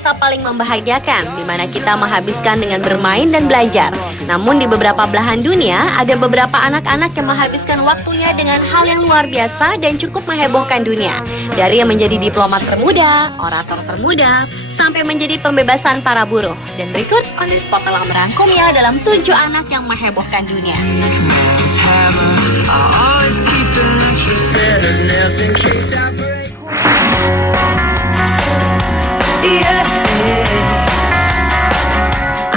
masa paling membahagiakan, di mana kita menghabiskan dengan bermain dan belajar. Namun di beberapa belahan dunia, ada beberapa anak-anak yang menghabiskan waktunya dengan hal yang luar biasa dan cukup menghebohkan dunia. Dari yang menjadi diplomat termuda, orator termuda, sampai menjadi pembebasan para buruh. Dan berikut On The Spot telah merangkumnya dalam 7 anak yang menghebohkan dunia.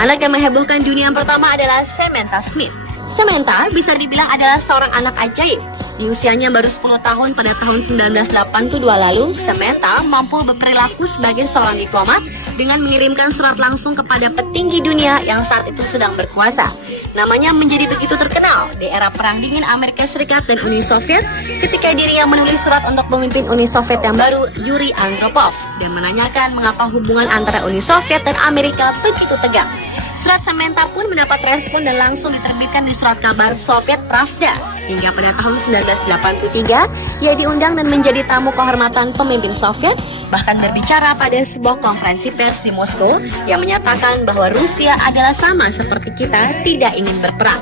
Anak yang menghebohkan dunia yang pertama adalah Samantha Smith. Samantha bisa dibilang adalah seorang anak ajaib. Di usianya baru 10 tahun pada tahun 1982 lalu, Samantha mampu berperilaku sebagai seorang diplomat dengan mengirimkan surat langsung kepada petinggi dunia yang saat itu sedang berkuasa. Namanya menjadi begitu terkenal di era Perang Dingin Amerika Serikat dan Uni Soviet ketika dirinya menulis surat untuk pemimpin Uni Soviet yang baru, Yuri Andropov, dan menanyakan mengapa hubungan antara Uni Soviet dan Amerika begitu tegang. Surat Samantha pun mendapat respon dan langsung diterbitkan di surat kabar Soviet Pravda. Hingga pada tahun 1983, ia diundang dan menjadi tamu kehormatan pemimpin Soviet, bahkan berbicara pada sebuah konferensi pers di Moskow yang menyatakan bahwa Rusia adalah sama seperti kita, tidak ingin berperang.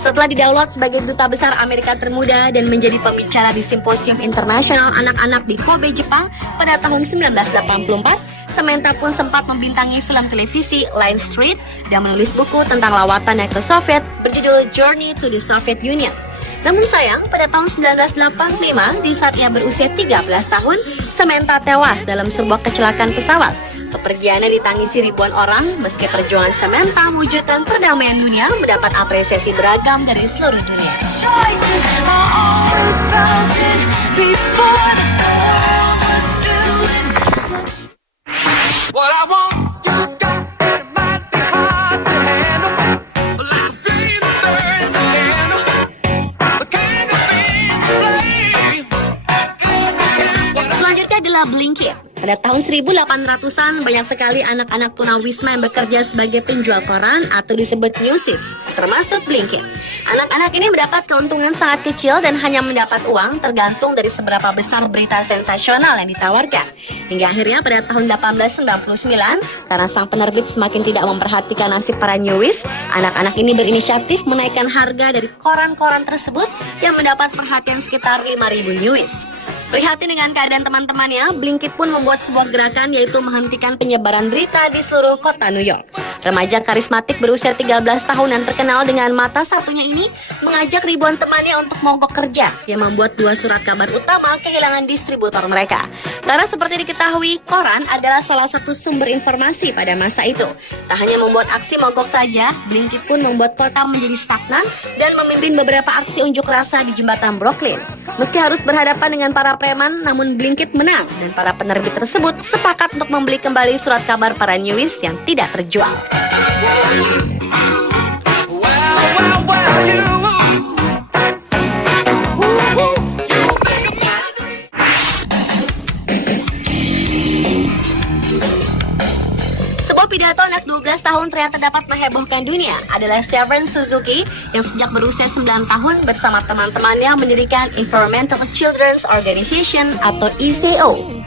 Setelah didaulat sebagai duta besar Amerika Termuda dan menjadi pembicara di Simposium Internasional Anak-anak di Kobe, Jepang pada tahun 1984, Samantha pun sempat membintangi film televisi Line Street dan menulis buku tentang lawatannya ke Soviet berjudul Journey to the Soviet Union. Namun sayang, pada tahun 1985, di saat ia berusia 13 tahun, Samantha tewas dalam sebuah kecelakaan pesawat. Kepergiannya ditangisi ribuan orang, meski perjuangan Samantha mewujudkan perdamaian dunia mendapat apresiasi beragam dari seluruh dunia. Selanjutnya adalah Blinkit. Pada tahun 1800-an, banyak sekali anak-anak tunawisma yang bekerja sebagai penjual koran atau disebut newsies, termasuk Blinkit. Anak-anak ini mendapat keuntungan sangat kecil dan hanya mendapat uang tergantung dari seberapa besar berita sensasional yang ditawarkan. Hingga akhirnya pada tahun 1899, karena sang penerbit semakin tidak memperhatikan nasib para newsies, anak-anak ini berinisiatif menaikkan harga dari koran-koran tersebut yang mendapat perhatian sekitar 5.000 newsies. Prihatin dengan keadaan teman-temannya, Blinkit pun membuat sebuah gerakan yaitu menghentikan penyebaran berita di seluruh kota New York. Remaja karismatik berusia 13 tahun yang terkenal dengan mata satunya ini mengajak ribuan temannya untuk mogok kerja yang membuat 2 surat kabar utama kehilangan distributor mereka. Karena seperti diketahui, koran adalah salah satu sumber informasi pada masa itu. Tak hanya membuat aksi mogok saja, Blinkit pun membuat kota menjadi stagnan dan memimpin beberapa aksi unjuk rasa di jembatan Brooklyn. Meski harus berhadapan dengan para preman, namun Blinkit menang dan para penerbit tersebut sepakat untuk membeli kembali surat kabar para newsies yang tidak terjual. Sebuah pidato anak 12 tahun ternyata dapat menghebohkan dunia adalah Stephen Suzuki yang sejak berusia 9 tahun bersama teman-temannya mendirikan Environmental Children's Organization atau ECO.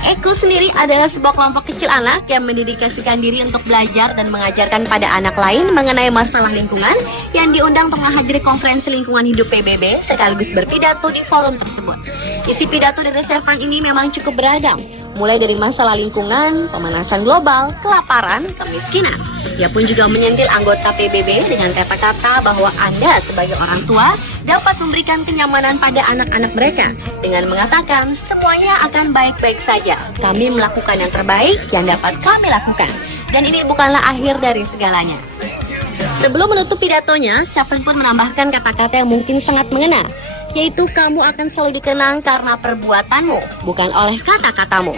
ECO sendiri adalah sebuah kelompok kecil anak yang mendedikasikan diri untuk belajar dan mengajarkan pada anak lain mengenai masalah lingkungan yang diundang untuk menghadiri konferensi lingkungan hidup PBB sekaligus berpidato di forum tersebut. Isi pidato dari Stephen ini memang cukup beragam, mulai dari masalah lingkungan, pemanasan global, kelaparan, kemiskinan. Ia pun juga menyentil anggota PBB dengan kata-kata bahwa Anda sebagai orang tua dapat memberikan kenyamanan pada anak-anak mereka dengan mengatakan semuanya akan baik-baik saja. Kami melakukan yang terbaik yang dapat kami lakukan. Dan ini bukanlah akhir dari segalanya. Sebelum menutup pidatonya, Stephen pun menambahkan kata-kata yang mungkin sangat mengena, yaitu kamu akan selalu dikenang karena perbuatanmu, bukan oleh kata-katamu.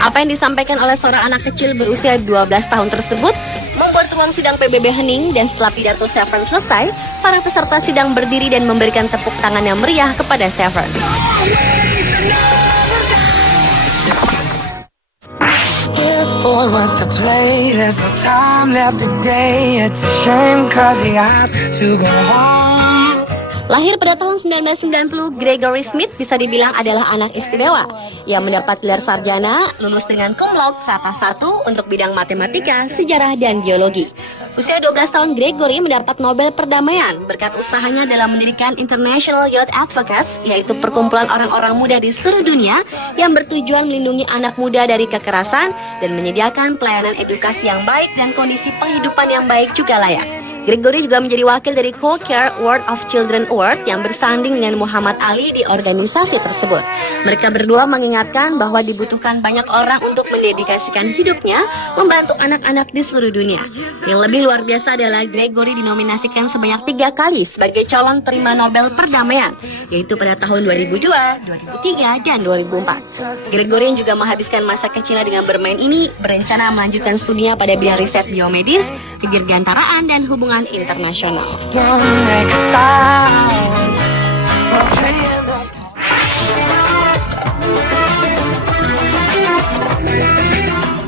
Apa yang disampaikan oleh seorang anak kecil berusia 12 tahun tersebut membuat ruang sidang PBB hening, dan setelah pidato Stephen selesai, para peserta sidang berdiri dan memberikan tepuk tangan yang meriah kepada Stephen. Lahir pada tahun 1990, Gregory Smith bisa dibilang adalah anak istimewa. Ia mendapat gelar sarjana, lulus dengan cum laude strata 1 untuk bidang matematika, sejarah, dan biologi. Usia 12 tahun, Gregory mendapat Nobel Perdamaian berkat usahanya dalam mendirikan International Youth Advocates, yaitu perkumpulan orang-orang muda di seluruh dunia yang bertujuan melindungi anak muda dari kekerasan dan menyediakan pelayanan edukasi yang baik dan kondisi penghidupan yang baik juga layak. Gregory juga menjadi wakil dari Co-Care World of Children Award yang bersanding dengan Muhammad Ali di organisasi tersebut. Mereka berdua mengingatkan bahwa dibutuhkan banyak orang untuk mendedikasikan hidupnya membantu anak-anak di seluruh dunia. Yang lebih luar biasa adalah Gregory dinominasikan sebanyak 3 kali sebagai calon terima Nobel Perdamaian, yaitu pada tahun 2002, 2003, dan 2004. Gregory yang juga menghabiskan masa kecilnya dengan bermain ini berencana melanjutkan studinya pada bidang riset biomedis, kedirgantaraan, dan hubungan internasional.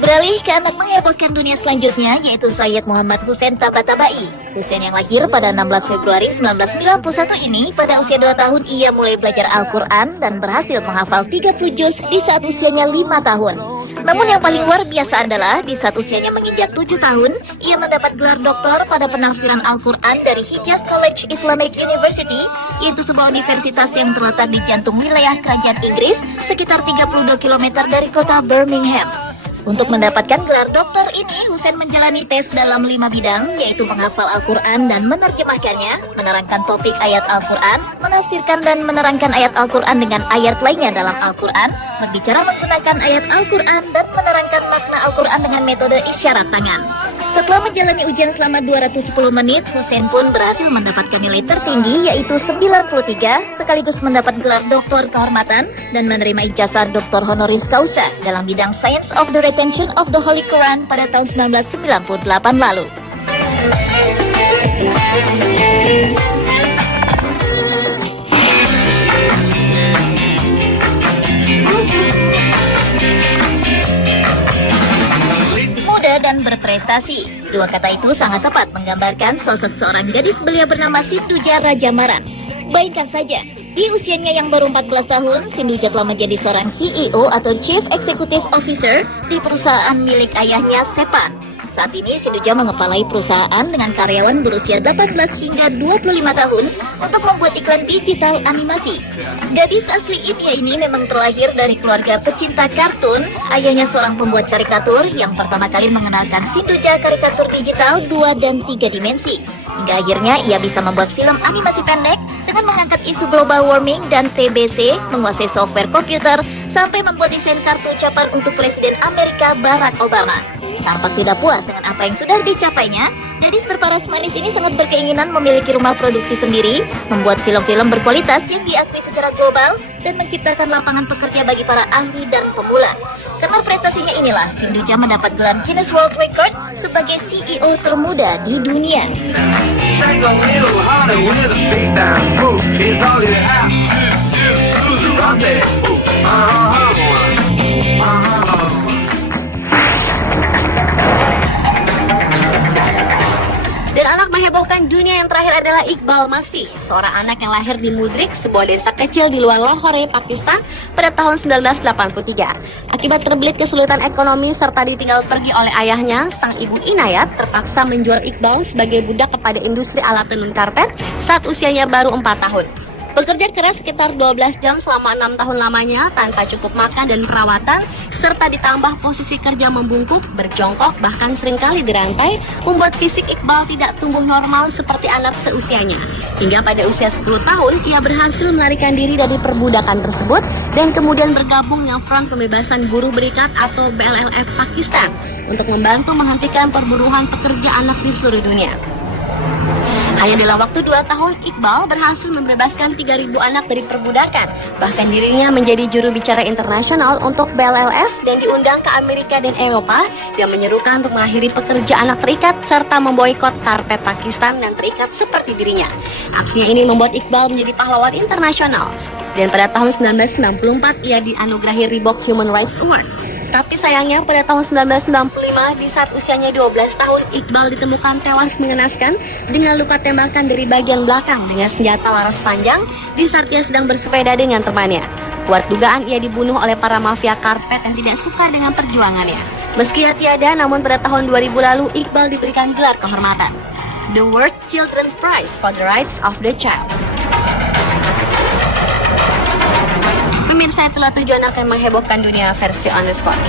Beralih ke anak menghebohkan dunia selanjutnya, yaitu Sayyid Muhammad Hussein Tabatabai. Hussein yang lahir pada 16 Februari 1991 ini, pada usia 2 tahun ia mulai belajar Al-Quran dan berhasil menghafal 30 juz di saat usianya 5 tahun. Namun yang paling luar biasa adalah di saat usianya menginjak 7 tahun, ia mendapat gelar doktor pada penafsiran Al-Quran dari Hijaz College Islamic University, yaitu sebuah universitas yang terletak di jantung wilayah kerajaan Inggris, sekitar 32 km dari kota Birmingham. Untuk mendapatkan gelar doktor ini, Hussein menjalani tes dalam 5 bidang, yaitu menghafal Al-Quran dan menerjemahkannya, menerangkan topik ayat Al-Quran, menafsirkan dan menerangkan ayat Al-Quran dengan ayat lainnya dalam Al-Quran, berbicara menggunakan ayat Al-Quran, dan menerangkan makna Al-Quran dengan metode isyarat tangan. Setelah menjalani ujian selama 210 menit, Hussein pun berhasil mendapatkan nilai tertinggi, yaitu 93, sekaligus mendapat gelar doktor kehormatan dan menerima ijazah doktor honoris causa dalam bidang Science of the Retention of the Holy Quran pada tahun 1998 lalu. Dan berprestasi. Dua kata itu sangat tepat menggambarkan sosok seorang gadis belia bernama Sinduja Rajamaran. Bayangkan saja, di usianya yang baru 14 tahun, Sinduja telah menjadi seorang CEO atau Chief Executive Officer di perusahaan milik ayahnya, Sepan. Saat ini Sinduja mengepalai perusahaan dengan karyawan berusia 18 hingga 25 tahun untuk membuat iklan digital animasi. Gadis asli India ini memang terlahir dari keluarga pecinta kartun. Ayahnya seorang pembuat karikatur yang pertama kali mengenalkan Sinduja karikatur digital 2 dan 3 dimensi. Hingga akhirnya ia bisa membuat film animasi pendek dengan mengangkat isu global warming dan TBC, menguasai software komputer, sampai membuat desain kartu ucapan untuk Presiden Amerika Barack Obama. Tampak tidak puas dengan apa yang sudah dicapainya, gadis berparas manis ini sangat berkeinginan memiliki rumah produksi sendiri, membuat film-film berkualitas yang diakui secara global, dan menciptakan lapangan pekerja bagi para ahli dan pemula. Karena prestasinya inilah, Sinduja mendapat gelar Guinness World Record sebagai CEO termuda di dunia. Dan anak menghebohkan dunia yang terakhir adalah Iqbal Masih, seorang anak yang lahir di Mudrik, sebuah desa kecil di luar Lahore, Pakistan pada tahun 1983. Akibat terbelit kesulitan ekonomi serta ditinggal pergi oleh ayahnya, sang ibu Inayat terpaksa menjual Iqbal sebagai budak kepada industri alat tenun karpet saat usianya baru 4 tahun. Bekerja keras sekitar 12 jam selama 6 tahun lamanya tanpa cukup makan dan perawatan, serta ditambah posisi kerja membungkuk, berjongkok, bahkan seringkali dirantai, membuat fisik Iqbal tidak tumbuh normal seperti anak seusianya. Hingga pada usia 10 tahun, ia berhasil melarikan diri dari perbudakan tersebut dan kemudian bergabung dengan Front Pembebasan Buruh Berikat atau BLLF Pakistan untuk membantu menghentikan perburuan pekerja anak di seluruh dunia. Hanya dalam waktu 2 tahun, Iqbal berhasil membebaskan 3.000 anak dari perbudakan. Bahkan dirinya menjadi juru bicara internasional untuk BLLF dan diundang ke Amerika dan Eropa dan menyerukan untuk mengakhiri pekerja anak terikat serta memboikot karpet Pakistan dan terikat seperti dirinya. Aksinya ini membuat Iqbal menjadi pahlawan internasional. Dan pada tahun 1964 ia dianugerahi Reebok Human Rights Award. Tapi sayangnya pada tahun 1995 di saat usianya 12 tahun, Iqbal ditemukan tewas mengenaskan dengan luka tembakan dari bagian belakang dengan senjata laras panjang di saat ia sedang bersepeda dengan temannya. Kuat dugaan ia dibunuh oleh para mafia karpet yang tidak suka dengan perjuangannya. Meski ia tiada, namun pada tahun 2000 lalu Iqbal diberikan gelar kehormatan, The World Children's Prize for the Rights of the Child. Pemirsa, itulah 7 anak yang menghebohkan dunia versi on the spot.